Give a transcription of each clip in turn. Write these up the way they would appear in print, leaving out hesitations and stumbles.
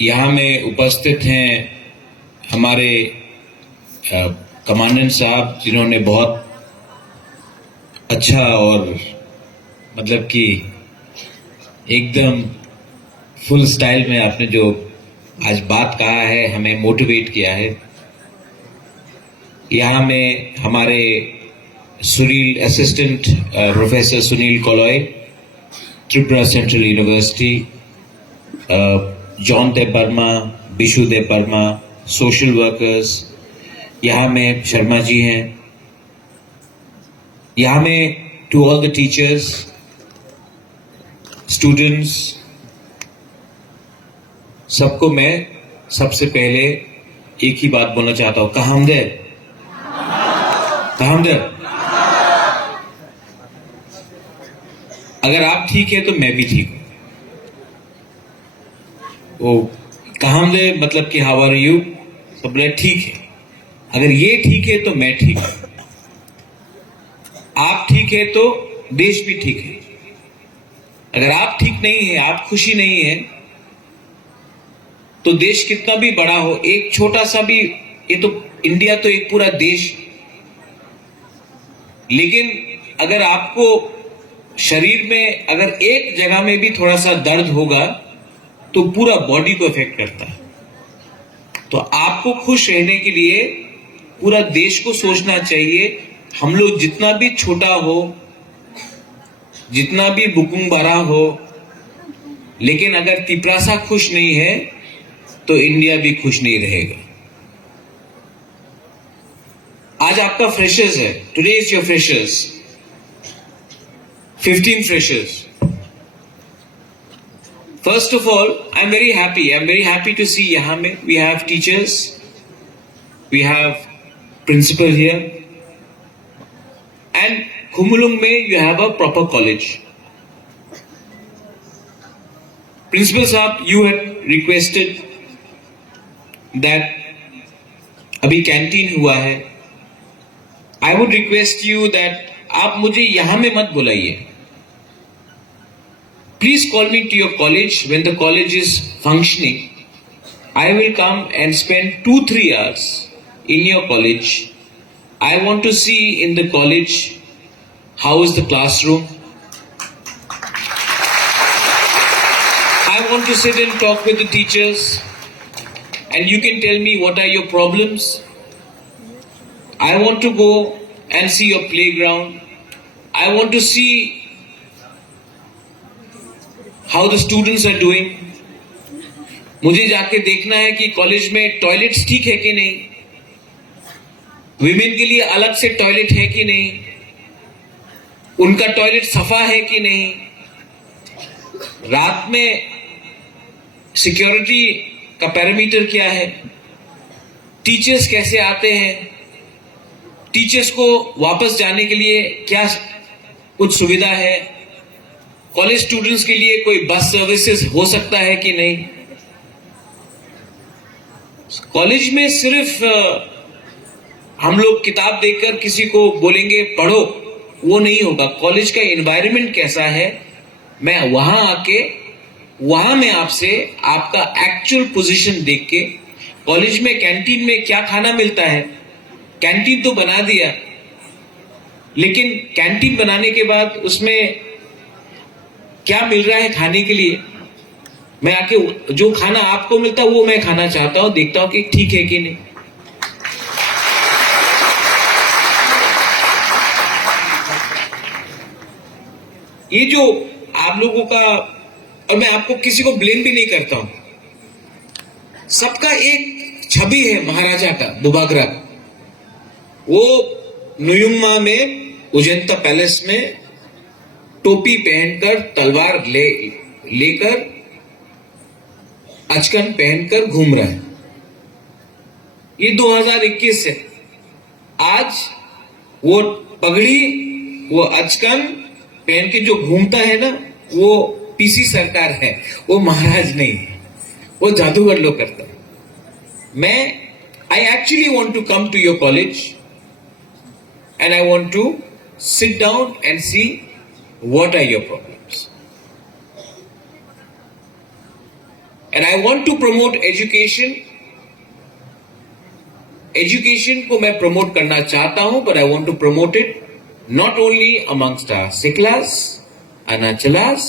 यहाँ में उपस्थित हैं हमारे कमांडेंट साहब, जिन्होंने बहुत अच्छा और मतलब कि एकदम फुल स्टाइल में आपने जो आज बात कहा है, हमें मोटिवेट किया है। यहाँ में हमारे Sunil assistant professor Sunil Kaloi, Tripura Central University, John Debbarma, Bishu Debbarma, social workers, यहाँ में शर्मा जी हैं। यहाँ में to all the teachers, students, सबको मैं सबसे पहले एक ही बात बोलना चाहता हूं, कहामदे अगर आप ठीक है तो मैं भी ठीक हूं। वो कहामदे मतलब कि हाउ आर यू, सब ठीक है। अगर ये ठीक है तो मैं ठीक हूं, आप ठीक है तो देश भी ठीक है। अगर आप ठीक नहीं है, आप खुशी नहीं है, तो देश कितना भी बड़ा हो, एक छोटा सा भी, ये तो इंडिया तो एक पूरा देश, लेकिन अगर आपको शरीर में अगर एक जगह में भी थोड़ा सा दर्द होगा तो पूरा बॉडी को इफेक्ट करता है। तो आपको खुश रहने के लिए पूरा देश को सोचना चाहिए। हम लोग जितना भी छोटा हो, जितना भी बुकुंग बड़ा हो, लेकिन अगर तिपरासा खुश नहीं है तो इंडिया भी खुश नहीं रहेगा। आज आपका फ्रेशर्स है, today is your freshers, 15 freshers. First of all, I'm very happy to see यहाँ में we have teachers, we have principal here, and Khumulung में you have a proper college. Principal साहब, you had requested that अभी canteen हुआ है, I would request you that आप मुझे यहां में मत बुलाइए। Please call me to your college when the college is functioning. I will come and spend 2-3 hours in your college. I want to see in the college how is the classroom. I want to sit and talk with the teachers, and you can tell me what are your problems. I want to go and see your playground. I want to see how the students are doing. मुझे जाके देखना है कि college में toilets ठीक है कि नहीं, विमेन के लिए अलग से टॉयलेट है कि नहीं, उनका टॉयलेट सफा है कि नहीं, रात में सिक्योरिटी का पैरामीटर क्या है, टीचर्स कैसे आते हैं, टीचर्स को वापस जाने के लिए क्या कुछ सुविधा है, कॉलेज स्टूडेंट्स के लिए कोई बस सर्विसेज हो सकता है कि नहीं। कॉलेज में सिर्फ हम लोग किताब देखकर किसी को बोलेंगे पढ़ो, वो नहीं होगा। कॉलेज का एनवायरनमेंट कैसा है, मैं वहां आके वहां मैं आपसे आपका एक्चुअल पोजीशन देख के, कॉलेज में कैंटीन में क्या खाना मिलता है, कैंटीन तो बना दिया, लेकिन कैंटीन बनाने के बाद उसमें क्या मिल रहा है खाने के लिए, मैं आके जो खाना आपको मिलता है वो मैं खाना चाहता हूं, देखता हूं कि ठीक है कि नहीं। ये जो आप लोगों का, और मैं आपको किसी को ब्लेम भी नहीं करता हूं, सबका एक छवि है महाराजा का, दुबागरा। वो नुयुम्मा में उजंता पैलेस में टोपी पहनकर, तलवार लेकर, अचकन पहनकर घूम रहा है। ये 2021 है। आज वो पगड़ी, वो अचकन पहन के जो घूमता है ना, वो पीसी सरकार है, वो महाराज नहीं है, वो जादूगर लोग करता है। I actually want to come to your college and I want to sit down and see what are your problems. And I want to promote education. Education को मैं प्रमोट करना चाहता हूं, but I want to promote it not only amongst our सिकलास and our chalas.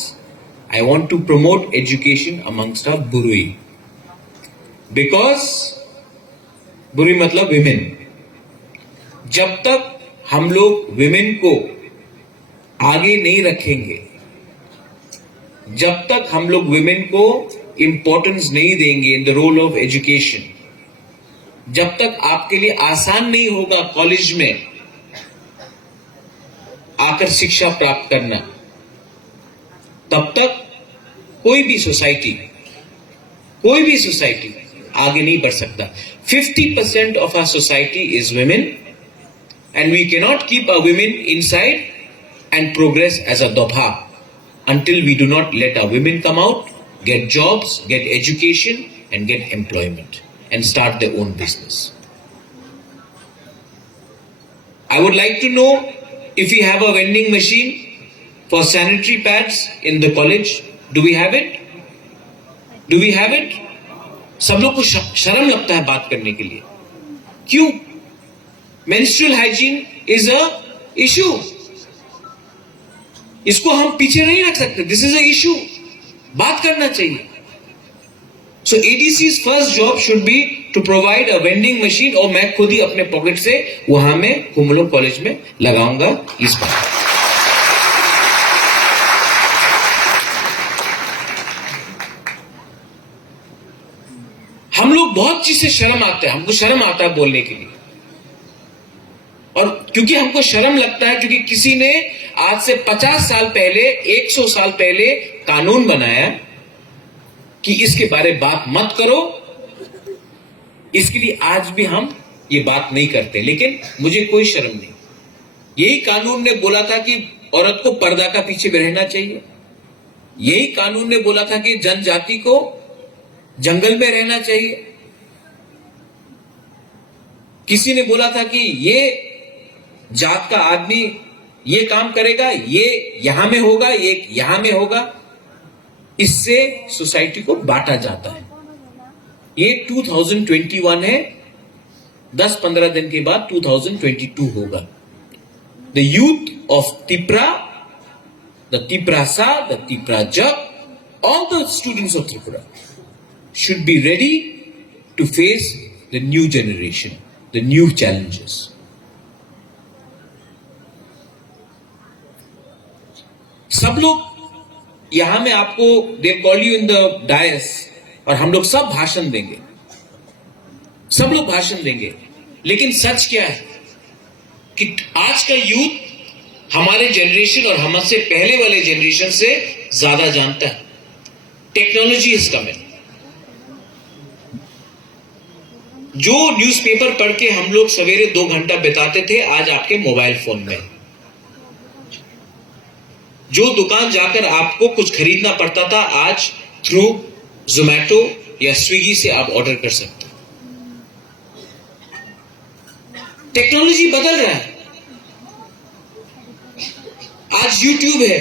I want to promote education amongst our burui, because बुरी मतलब women. जब तक हम लोग विमेन को आगे नहीं रखेंगे, जब तक हम लोग विमेन को इंपॉर्टेंस नहीं देंगे in the role of education, जब तक आपके लिए आसान नहीं होगा कॉलेज में आकर शिक्षा प्राप्त करना, तब तक कोई भी सोसाइटी आगे नहीं बढ़ सकता. 50% of our society is women, and we cannot keep our women inside and progress as a dobha until we do not let our women come out, get jobs, get education, and get employment and start their own business. I would like to know if we have a vending machine for sanitary pads in the college. Do we have it? सब लोग को शर्म लगता है बात करने के लिए. क्यों? Menstrual hygiene is a issue. इसको हम पीछे नहीं रख सकते. This is a issue. बात करना चाहिए. So ADC's first job should be to provide a vending machine, और मैं खुद ही अपने पॉकेट से वहां में कुमलो कॉलेज में लगाऊंगा इस बार. हम लोग बहुत चीज से शर्म आते हैं. हमको शर्म आता है बोलने के लिए, और क्योंकि हमको शर्म लगता है, क्योंकि किसी ने आज से 50 साल पहले, 100 साल पहले कानून बनाया कि इसके बारे में बात मत करो. इसके लिए आज भी हम ये बात नहीं करते, लेकिन मुझे कोई शर्म नहीं. यही कानून ने बोला था कि औरत को पर्दा का पीछे रहना चाहिए. यही कानून ने बोला था कि जनजाति को जंगल में रहना चाहिए. किसी ने बोला था कि ये जात का आदमी ये काम करेगा, ये यहां में होगा, ये यहां में होगा. इससे सोसाइटी को बांटा जाता है. ये 2021 है. 10-15 दिन के बाद 2022 होगा. The youth of Tipra, the Tiprasa, the Tiprajak, all the students of Tripura should be ready to face the new generation, the new challenges. सब लोग यहां में आपको they call you in the dais, और हम लोग सब भाषण देंगे. सब लोग भाषण देंगे, लेकिन सच क्या है कि आज का यूथ हमारे जनरेशन और हमसे पहले वाले जनरेशन से ज्यादा जानता है. Technology is coming. जो न्यूज़पेपर पढ़ के हम लोग सवेरे 2 घंटा बिताते थे, आज आपके मोबाइल फोन में. जो दुकान जाकर आपको कुछ खरीदना पड़ता था, आज थ्रू जोमैटो या स्विगी से आप ऑर्डर कर सकते हो. टेक्नोलॉजी बदल रहा है. आज यूट्यूब है,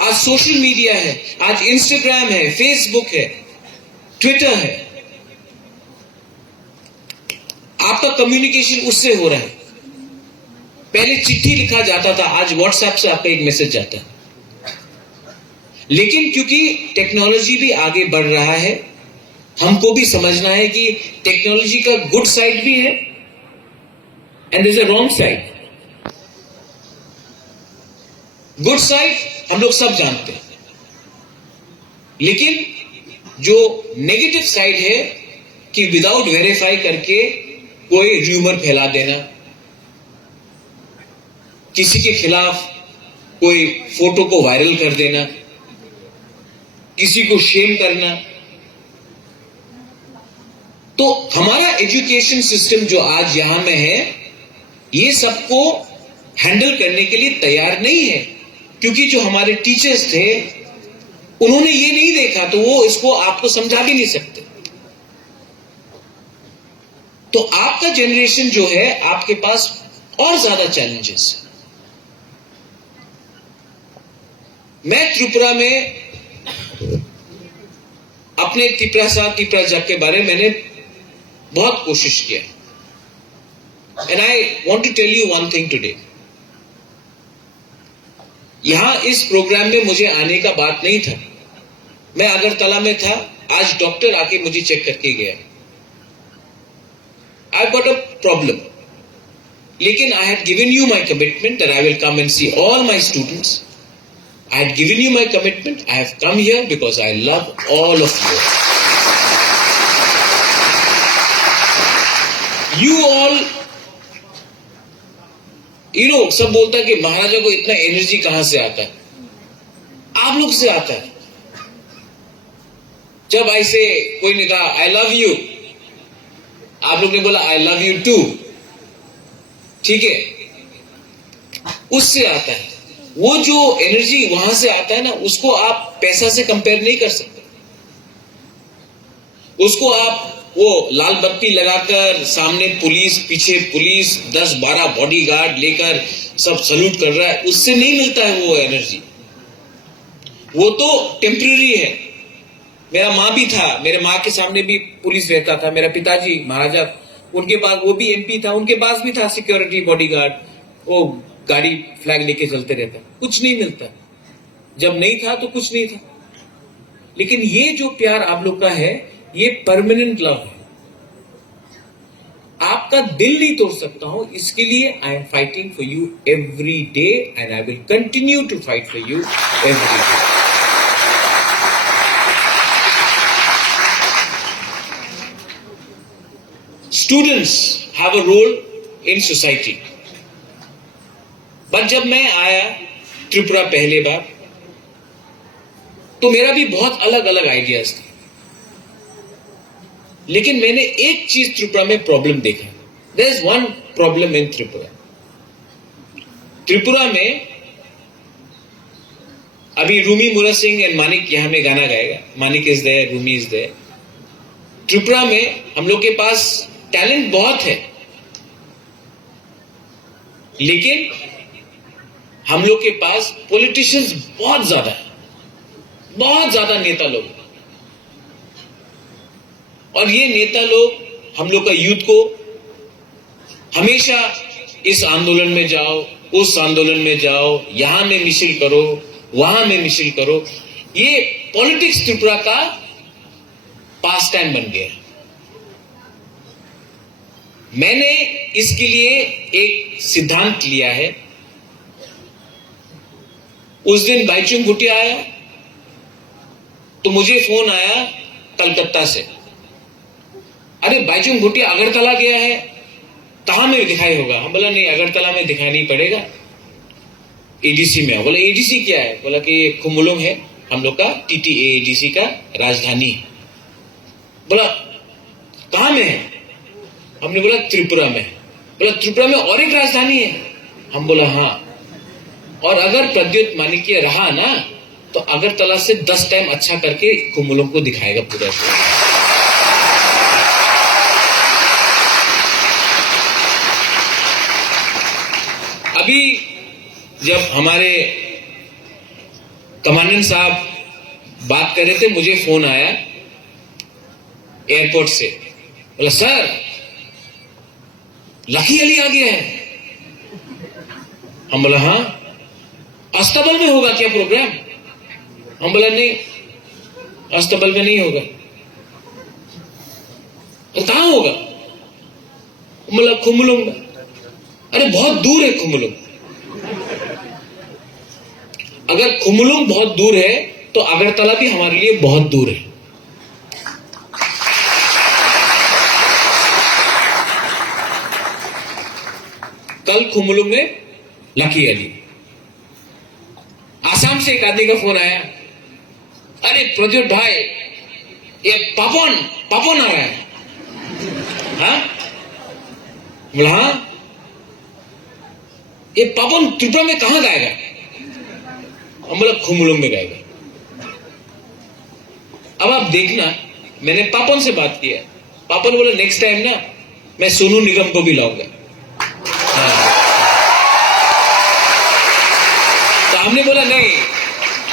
आज सोशल मीडिया है, आज इंस्टाग्राम है, फेसबुक है, ट्विटर है. आपका कम्युनिकेशन उससे हो रहा है. पहले चिट्ठी लिखा जाता था, आज व्हाट्सएप से आपका एक मैसेज जाता है. लेकिन क्योंकि टेक्नोलॉजी भी आगे बढ़ रहा है, हमको भी समझना है कि टेक्नोलॉजी का गुड साइड भी है and there is a wrong side. Good side हम लोग सब जानते हैं, लेकिन जो नेगेटिव साइड है कि विदाउट वेरीफाई करके कोई र्यूमर फैला देना, किसी के खिलाफ कोई फोटो को वायरल कर देना, किसी को शेम करना. तो हमारा एजुकेशन सिस्टम जो आज यहां में है, ये सबको हैंडल करने के लिए तैयार नहीं है. क्योंकि जो हमारे टीचर्स थे, उन्होंने ये नहीं देखा, तो वो इसको आपको समझा भी नहीं सकते. तो आपका जनरेशन जो है, आपके पास और ज्यादा चैलेंजेस है. मैं त्रिपुरा में अपने तिपरा जग के बारे में मैंने बहुत कोशिश किया। And I want to tell you one thing today. यहां इस प्रोग्राम में मुझे आने का बात नहीं था। मैं अगरतला में था, आज डॉक्टर आके मुझे चेक करके गया। आई गॉट अ प्रॉब्लम, लेकिन I had given you my commitment that I will come and see all my students. I had given you my commitment. I have come here because I love all of you. You all, सब बोलता है कि महाराजा को इतना energy कहां से आता है? आप लोग से आता है। जब ऐसे कोई ने कहा आई लव यू, आप लोग ने बोला आई लव यू टू, ठीक है, उससे आता है। वो जो एनर्जी वहां से आता है ना, उसको आप पैसा से कंपेयर नहीं कर सकते। उसको आप वो लाल बत्ती लगाकर सामने पुलिस, पीछे पुलिस, 10-12 बॉडीगार्ड लेकर सब सल्यूट कर रहा है, उससे नहीं मिलता है वो एनर्जी। वो तो टेम्परेरी है। मेरा माँ भी था, मेरे माँ के सामने भी पुलिस रहता था। मेरा पिताजी महाराजा, उनके पास, वो भी एमपी था, उनके पास भी था सिक्योरिटी बॉडीगार्ड, वो गाड़ी फ्लैग लेके चलते रहता। कुछ नहीं मिलता। जब नहीं था तो कुछ नहीं था। लेकिन ये जो प्यार आप लोग का है, ये परमानेंट लव है। आपका दिल नहीं तोड़ सकता हूं, इसके लिए I am fighting for you every day and I will continue to fight for you every day. Students have a role in society. But जब मैं आया त्रिपुरा पहले बार, तो मेरा भी बहुत अलग अलग आइडियाज थे। लेकिन मैंने एक चीज त्रिपुरा में प्रॉब्लम देखा। There is one problem in Tripura. Tripura में अभी रूमी मुरा सिंह एंड मानिक यहां में गाना गाएगा। Manik is there, Rumi is there. Tripura में हम लोग के पास टैलेंट बहुत है, लेकिन हम लोग के पास पॉलिटिशियंस बहुत ज्यादा है, बहुत ज्यादा नेता लोग। और ये नेता लोग हम लोग का यूथ को हमेशा इस आंदोलन में जाओ, उस आंदोलन में जाओ, यहां में मिছিল करो, वहां में मिছিল करो। ये पॉलिटिक्स त्रिपुरा का पास टाइम बन गया। मैंने इसके लिए एक सिद्धांत लिया है। उस दिन बाईचुंग भूटिया आया तो मुझे फोन आया कलकत्ता से, अरे बाईचुंग भूटिया अगरतला गया है, कहां में दिखाई होगा? हम बोला नहीं, अगरतला में दिखाई नहीं पड़ेगा, एडीसी में। बोला एडीसी क्या है? बोला कि खुमुलुंग है हम लोग का, टीटीए एडीसी का राजधानी। बोला कहां में है? हमने बोला त्रिपुरा में। बोला त्रिपुरा में और एक राजधानी है? हम बोला हाँ। और अगर प्रद्युत मानिक्य रहा ना, तो अगरतला से 10 टाइम अच्छा करके खुमुलुंग को दिखाएगा पूरा। अभी जब हमारे कमांडेंट साहब बात कर रहे थे, मुझे फोन आया एयरपोर्ट से। बोला सर लकी अली आ गया है। हम बोला हाँ। अस्तबल में होगा क्या प्रोग्राम? हम बोला नहीं, अस्तबल में नहीं होगा। तो कहां होगा? बोला खुमुलुंग में। अरे बहुत दूर है खुमुलुंग। अगर खुमुलुंग बहुत दूर है तो अगरतला भी हमारे लिए बहुत दूर है। कल खुमुलुंग में लकी अली। आसाम से एक आदमी का फोन आया, अरे प्रद्युत भाई ये पापन आ रहा है। हाँ बोला हाँ, ये पापन त्रिपुरा में कहां गाएगा? हम बोला खुमुलुंग में गाएगा। अब आप देखना, मैंने पापन से बात किया। पापन बोला नेक्स्ट टाइम ना मैं सोनू निगम को भी लाऊंगा। तो हमने बोला नहीं,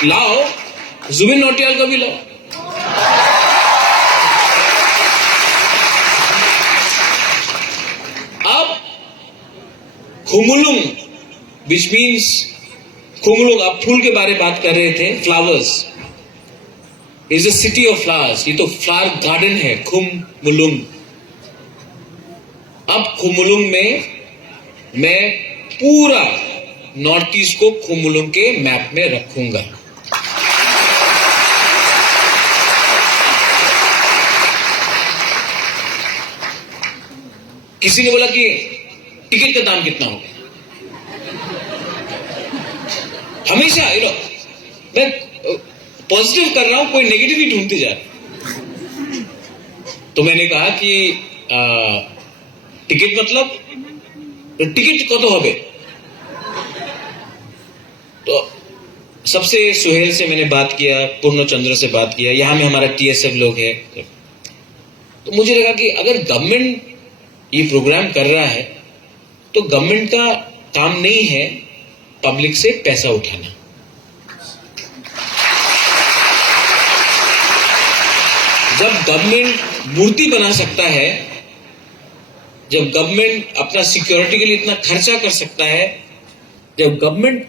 लाओ जुबिन नौटियाल को भी लाओ। खुमुलुंग, विच मीन्स खुमुलुंग, आप फूल के बारे में बात कर रहे थे, flowers, is a city of flowers, ये तो फ्लावर गार्डन है खुमुलुंग। अब खुमुलुंग में मैं पूरा नॉर्थ ईस्ट को खुमुलुंग के मैप में रखूंगा। किसी ने बोला कि टिकट का दाम कितना होगा, हमेशा मैं पॉजिटिव कर रहा हूं, कोई नेगेटिव ही ढूंढते जा रहा। तो मैंने कहा कि टिकट मतलब टिकट कत होबे, तो सबसे सुहेल से मैंने बात किया, पूर्णचंद्र से बात किया, यहां में हमारा टीएसएफ लोग है। तो मुझे लगा कि अगर गवर्नमेंट ये प्रोग्राम कर रहा है तो गवर्नमेंट का काम नहीं है पब्लिक से पैसा उठाना। जब गवर्नमेंट मूर्ति बना सकता है, जब गवर्नमेंट अपना सिक्योरिटी के लिए इतना खर्चा कर सकता है, जब गवर्नमेंट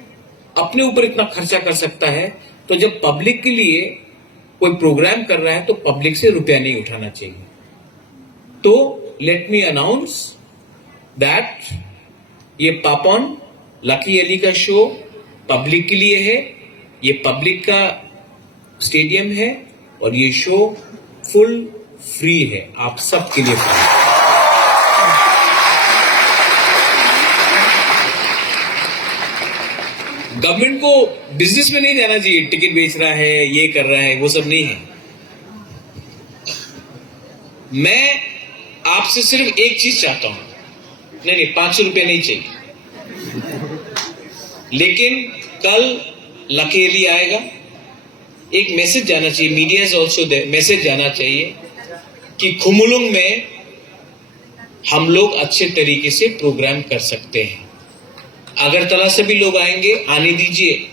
अपने ऊपर इतना खर्चा कर सकता है, तो जब पब्लिक के लिए कोई प्रोग्राम कर रहा है तो पब्लिक से रुपया नहीं उठाना चाहिए। तो लेट मी अनाउंस दैट ये पापन लकी अली का शो पब्लिक के लिए है, ये पब्लिक का स्टेडियम है और ये शो फुल फ्री है, आप सबके लिए फ्री। गवर्नमेंट को बिजनेस में नहीं जाना चाहिए, टिकट बेच रहा है, ये कर रहा है, वो सब नहीं है। मैं आपसे सिर्फ एक चीज चाहता हूं, नहीं 500 रुपये नहीं चाहिए, लेकिन कल लकेली आएगा, एक मैसेज जाना चाहिए, media is also there, message जाना चाहिए कि खुमुलुंग में हम लोग अच्छे तरीके से प्रोग्राम कर सकते हैं। अगरतला से भी लोग आएंगे, आने दीजिए,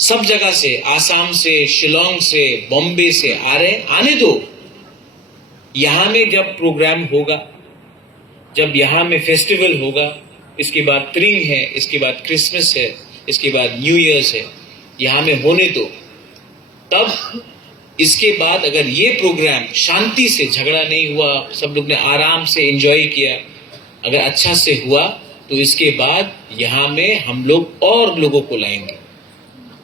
सब जगह से, आसाम से, शिलोंग से, बॉम्बे से आ रहे, आने दो। यहां में जब प्रोग्राम होगा, जब यहां में फेस्टिवल होगा, इसके बाद त्रिंग है, इसके बाद क्रिसमस है, इसके बाद न्यू ईयर्स है, यहां में होने दो। तब इसके बाद अगर ये प्रोग्राम शांति से, झगड़ा नहीं हुआ, सब लोग ने आराम से एंजॉय किया, अगर अच्छा से हुआ, तो इसके बाद यहां में हम लोग और लोगों को लाएंगे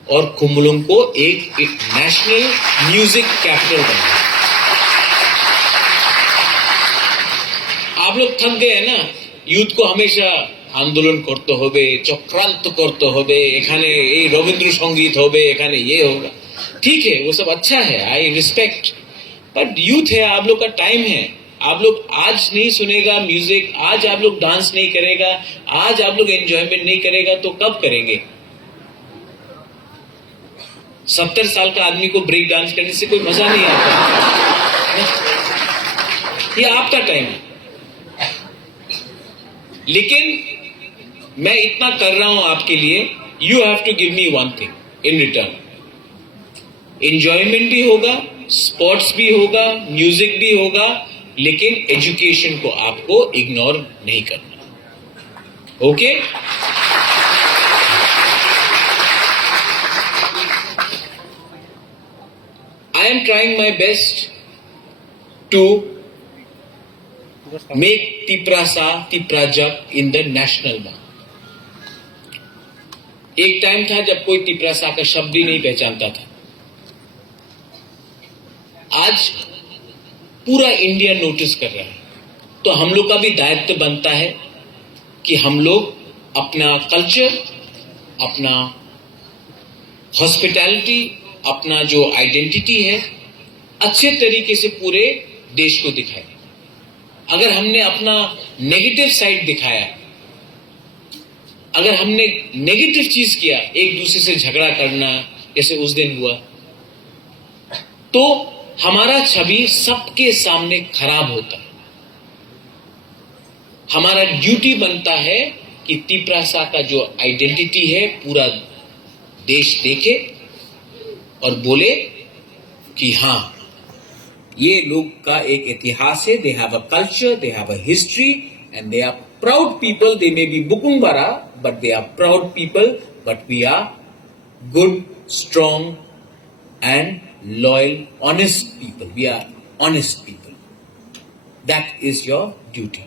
और खुमुलुंग को एक नेशनल म्यूजिक कैपिटल बनाएंगे। आप लोग थक गए हैं ना, यूथ को हमेशा आंदोलन करते होबे, चक्रांत करते होबे, एखाने ये रविंद्र संगीत होबे, एखाने ये होगा, ठीक है, वो सब अच्छा है, आई रिस्पेक्ट, बट यूथ है, आप लोग का टाइम है, आप लोग आज नहीं सुनेगा म्यूजिक, आज आप लोग डांस नहीं करेगा, आज आप लोग एंजॉयमेंट नहीं करेगा, तो कब करेंगे? 70 साल का आदमी को ब्रेक डांस करने से कोई मजा नहीं आता। ये आपका टाइम है, लेकिन मैं इतना कर रहा हूं आपके लिए, you have to give me one thing in return. Enjoyment भी होगा, स्पोर्ट्स भी होगा, म्यूजिक भी होगा, लेकिन एजुकेशन को आपको इग्नोर नहीं करना। Okay? I am trying my best to make Tiprasa, Tiprajak in the national mark. एक टाइम था जब कोई तिपरासा का शब्द ही नहीं पहचानता था, आज पूरा इंडिया नोटिस कर रहा है। तो हम लोग का भी दायित्व बनता है कि हम लोग अपना कल्चर, अपना हॉस्पिटैलिटी, अपना जो आइडेंटिटी है, अच्छे तरीके से पूरे देश को दिखाएं। अगर हमने अपना नेगेटिव साइड दिखाया, अगर हमने नेगेटिव चीज किया, एक दूसरे से झगड़ा करना, जैसे उस दिन हुआ, तो हमारा छवि सबके सामने खराब होता है। हमारा ड्यूटी बनता है कि तिपरासा का जो आइडेंटिटी है पूरा देश देखे और बोले कि हाँ, ये लोग का एक इतिहास है, they have a culture, they have a history and they are proud people. They may be Bukumbara, but they are proud people. But we are good, strong, and loyal, honest people. We are honest people. That is your duty.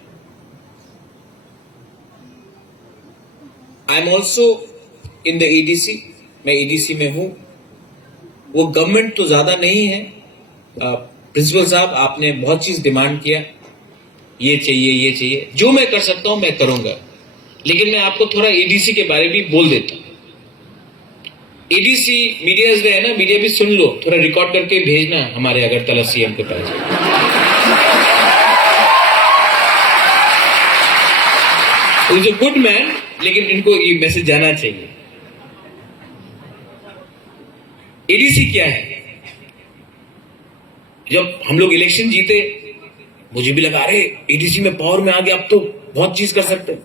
I am also in the ADC. मैं ADC में हूं. वो government तो ज्यादा नहीं है. Principal साहब, आपने बहुत चीज डिमांड किया, ये चाहिए. जो मैं कर सकता हूं मैं करूंगा, लेकिन मैं आपको थोड़ा एडीसी के बारे में भी बोल देता हूं. एडीसी मीडिया है ना, मीडिया भी सुन लो, थोड़ा रिकॉर्ड करके भेजना हमारे अगरतला सीएम के पास. इज अ गुड मैन, लेकिन इनको ये मैसेज जाना चाहिए. एडीसी क्या है? जब हम लोग इलेक्शन जीते, मुझे भी लगा अरे एडीसी में पावर में आ गया, अब तो बहुत चीज कर सकते हैं.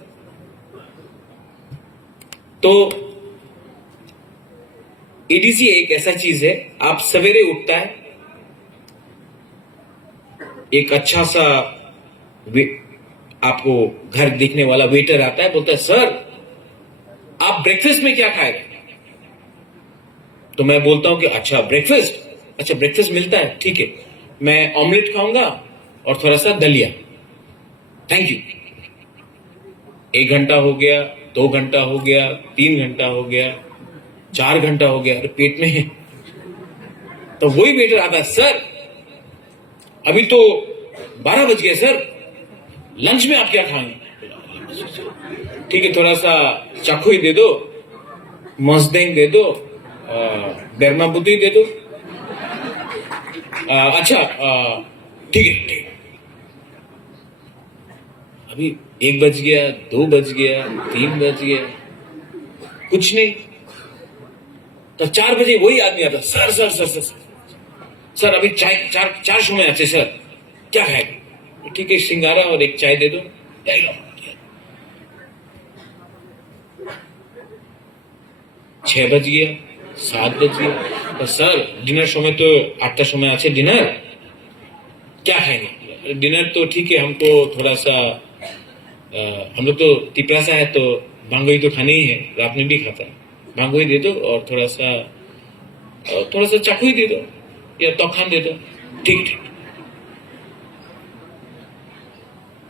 तो एडीसी एक ऐसा चीज है, आप सवेरे उठता है, एक अच्छा सा आपको घर देखने वाला वेटर आता है, बोलता है सर आप ब्रेकफास्ट में क्या खाएगा? तो मैं बोलता हूं कि अच्छा ब्रेकफास्ट मिलता है, ठीक है, मैं ऑमलेट खाऊंगा और थोड़ा सा दलिया. Thank you. 1 घंटा हो गया, 2 घंटा हो गया, 3 घंटा हो गया, 4 घंटा हो गया, अरे पेट में है. तो वही वेटर आता है, सर अभी तो 12 बज गए सर, लंच में आप क्या खाएंगे? ठीक है, थोड़ा सा चाखुई दे दो, मस्देंग दे दो, बेरमा बुद्धि दे दो. अच्छा ठीक है. अभी 1 बज गया, 2 बज गया, 3 बज गया, कुछ नहीं. तो 4 बजे वही आदमी आता, sir sir sir sir sir अभी चाय, चार समय अच्छे सर, क्या खाएगा? ठीक है, सिंगारा और एक चाय दे दो. 6 बज गया, 7 बज गया, तो सर डिनर समय तो 8टा समय अच्छे, डिनर क्या खाएंगे? डिनर तो ठीक है, हमको थोड़ा सा हम लोग तो तिप्यासा है, तो भांगोई तो खानी ही है, रात में भी खाता है. भांगोई दे दो और थोड़ा सा चाकू दे दो या तोखान दे दो. ठीक.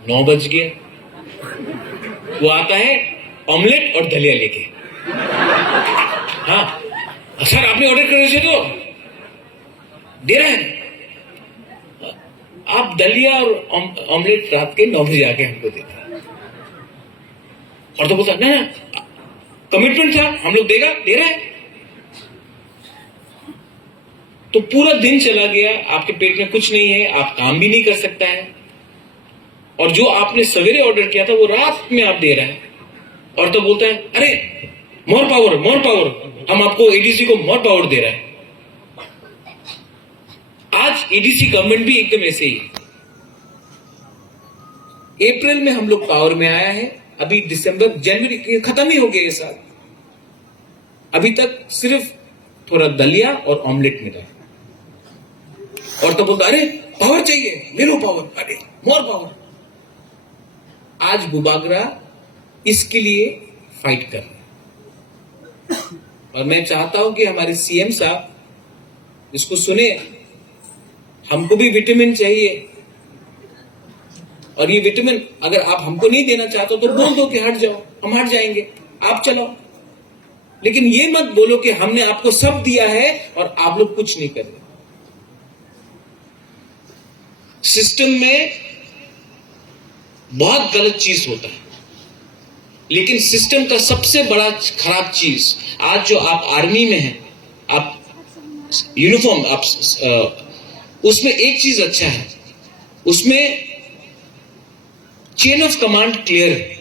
9 बज गया, वो आता है ऑमलेट और दलिया लेके. हाँ सर आपने ऑर्डर कर रहे थे तो दे रहे हैं. आप दलिया और ऑमलेट रात के 9 बजे आके हमको देते हैं. और तो बोलता ना कमिटमेंट था, हम लोग दे रहे हैं. तो पूरा दिन चला गया, आपके पेट में कुछ नहीं है, आप काम भी नहीं कर सकता है, और जो आपने सवेरे ऑर्डर किया था वो रात में आप दे रहे हैं. और तो बोलता है अरे मोर पावर, हम आपको एडीसी को मोर पावर दे रहे हैं. आज एडीसी गवर्नमेंट भी एकदम ऐसे ही. अप्रैल में हम लोग पावर में आया है, अभी दिसंबर जनवरी खत्म ही हो गया ये साल. अभी तक सिर्फ थोड़ा दलिया और ऑमलेट मिला है. और तो बोलता अरे पावर चाहिए, ले लो पावर, अरे मोर पावर. आज बुबागरा इसके लिए फाइट कर रहे हैं. और मैं चाहता हूं कि हमारे सीएम साहब इसको सुने. हमको भी विटामिन चाहिए, और ये विटामिन अगर आप हमको नहीं देना चाहते तो बोल दो कि हट जाओ, हम हट जाएंगे, आप चलाओ. लेकिन ये मत बोलो कि हमने आपको सब दिया है और आप लोग कुछ नहीं कर रहे. सिस्टम में बहुत गलत चीज होता है, लेकिन सिस्टम का सबसे बड़ा खराब चीज, आज जो आप आर्मी में हैं, आप यूनिफॉर्म, आप उसमें एक चीज अच्छा है, उसमें चेन ऑफ कमांड क्लियर है.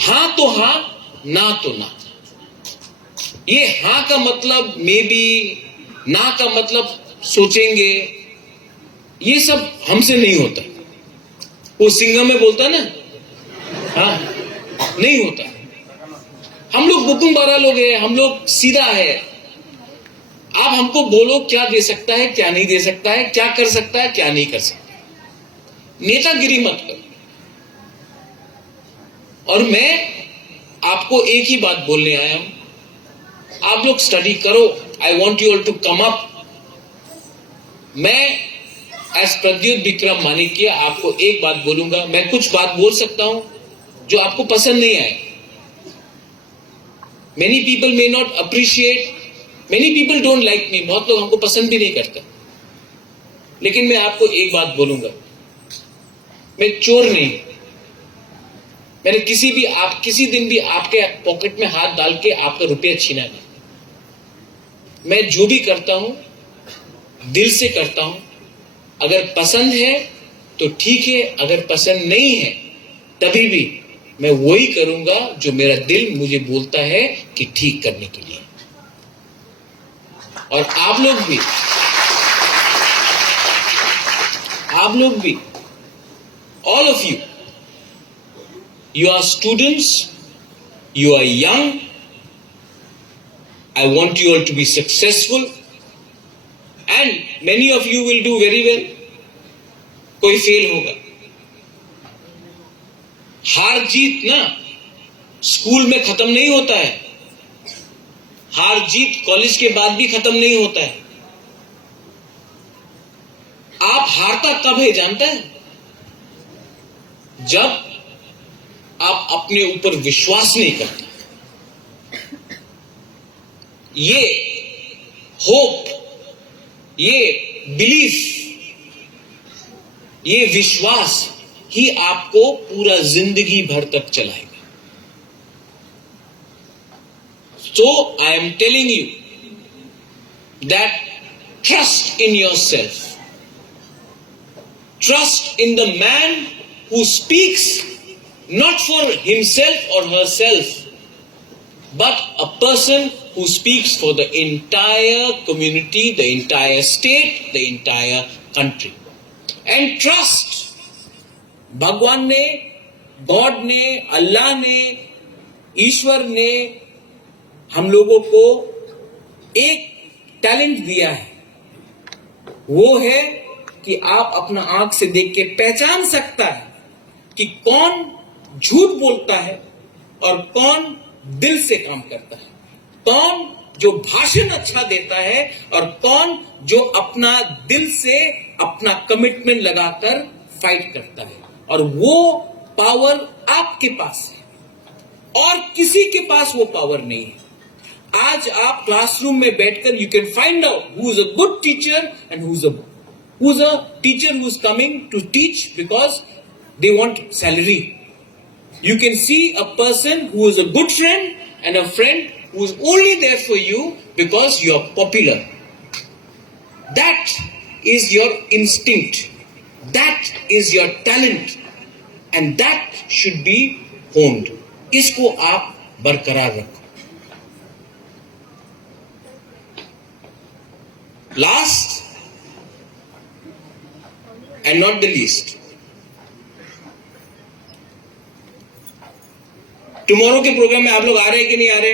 हां तो हां, ना तो ना. ये हां का मतलब मे बी, ना का मतलब सोचेंगे, ये सब हमसे नहीं होता. वो सिंगम में बोलता ना, हाँ नहीं होता. हम लोग बुकुमबारा लोग हैं, हम लोग सीधा है. आप हमको बोलो क्या दे सकता है, क्या नहीं दे सकता है, क्या कर सकता है, क्या नहीं कर सकता. नेतागिरी मत करो। और मैं आपको एक ही बात बोलने आया हूं, आप लोग स्टडी करो। I want you all to come up. मैं एज प्रद्युत विक्रम मानिक्य आपको एक बात बोलूंगा, मैं कुछ बात बोल सकता हूं जो आपको पसंद नहीं आए। Many people may not appreciate, many people don't like me, बहुत लोग हमको पसंद भी नहीं करते। लेकिन मैं आपको एक बात बोलूंगा, मैं चोर नहीं। मैंने किसी दिन भी आपके पॉकेट में हाथ डाल के आपका रुपया छीना नहीं। मैं जो भी करता हूं दिल से करता हूं। अगर पसंद है तो ठीक है, अगर पसंद नहीं है तभी भी मैं वही करूंगा जो मेरा दिल मुझे बोलता है कि ठीक करने के लिए। और आप लोग भी all of you are students, you are young, I want you all to be successful and many of you will do very well. कोई फेल होगा। हार जीत ना स्कूल में खत्म नहीं होता है, हार जीत कॉलेज के बाद भी खत्म नहीं होता है। आप हारता कब है जानता है? जब आप अपने ऊपर विश्वास नहीं करते। ये होप, ये बिलीफ, ये विश्वास ही आपको पूरा जिंदगी भर तक चलाएगा। So I am telling you that trust in yourself. Trust in the man who speaks not for himself or herself, but a person who speaks for the entire community, the entire state, the entire country. And trust, भगवान ने, God ने, अल्लाह ने, ईश्वर ने हम लोगों को एक talent दिया है। वो है कि आप अपना आंख से देख के पहचान सकता है कि कौन झूठ बोलता है और कौन दिल से काम करता है, कौन जो भाषण अच्छा देता है और कौन जो अपना दिल से अपना कमिटमेंट लगाकर फाइट करता है। और वो पावर आपके पास है और किसी के पास वो पावर नहीं है। आज आप क्लासरूम में बैठकर you can find out who is a good teacher and who is a teacher who is coming to teach because they want salary. You can see a person who is a good friend and a friend who is only there for you because you are popular. That is your instinct. That is your talent. And that should be honed. इसको आप बरकरार रखो। Last and not the least, tomorrow के programme में आप लोग आ रहे हैं कि नहीं आ रहे?